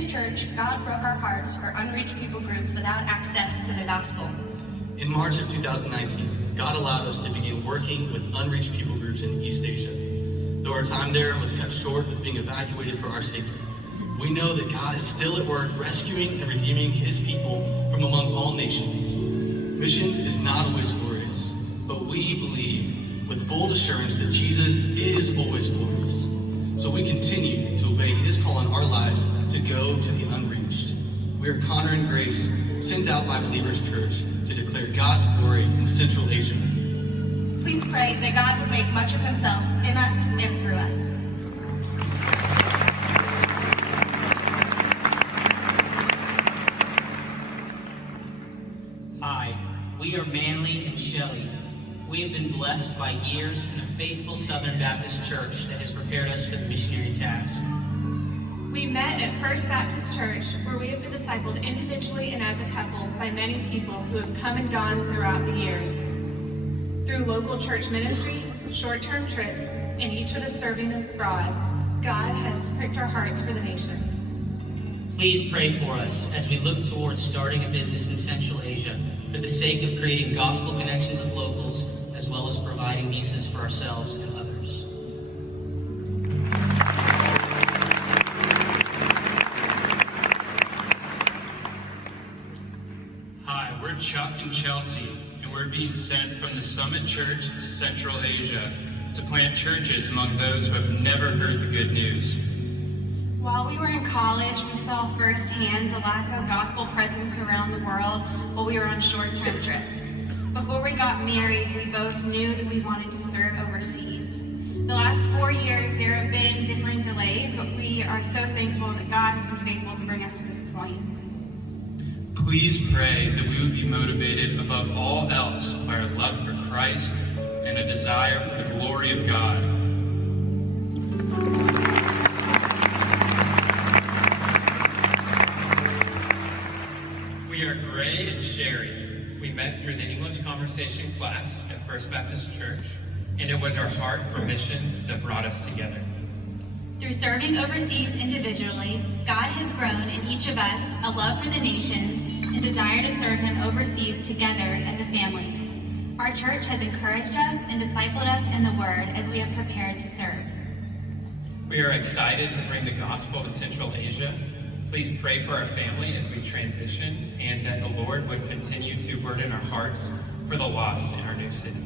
his church, God broke our hearts for unreached people groups without access to the gospel. In March of 2019, God allowed us to begin working with unreached people groups in East Asia. Though our time there was cut short with being evacuated for our safety, we know that God is still at work rescuing and redeeming his people from among all nations. Missions is not always glorious, but we believe with bold assurance that Jesus is always glorious. So we continue to obey his call in our lives to go to the unreached. We are Connor and Grace, sent out by Believers Church to declare God's glory in Central Asia. Please pray that God would make much of himself in us and through us. Hi, we are Manly and Shelley. We have been blessed by years in a faithful Southern Baptist church that has prepared us for the missionary task. We met at First Baptist Church, where we have been discipled individually and as a couple by many people who have come and gone throughout the years. Through local church ministry, short-term trips, and each of us serving abroad, God has pricked our hearts for the nations. Please pray for us as we look towards starting a business in Central Asia for the sake of creating gospel connections with locals, as well as providing visas for ourselves and others. Hi, we're Chuck and Chelsea, and we're being sent from the Summit Church to Central Asia to plant churches among those who have never heard the good news. While we were in college, we saw firsthand the lack of gospel presence around the world while we were on short-term trips. Before we got married, we both knew that we wanted to serve overseas. The last 4 years, there have been different delays, but we are so thankful that God has been faithful to bring us to this point. Please pray that we would be motivated above all else by our love for Christ and a desire for the glory of God. We are Gray and Sherry. We met through the English conversation class at First Baptist Church, and it was our heart for missions that brought us together. Through serving overseas individually, God has grown in each of us a love for the nations and desire to serve him overseas together as a family. Our church has encouraged us and discipled us in the Word as we have prepared to serve. We are excited to bring the gospel to Central Asia. Please pray for our family as we transition, and that the Lord would continue to burden our hearts for the lost in our new city.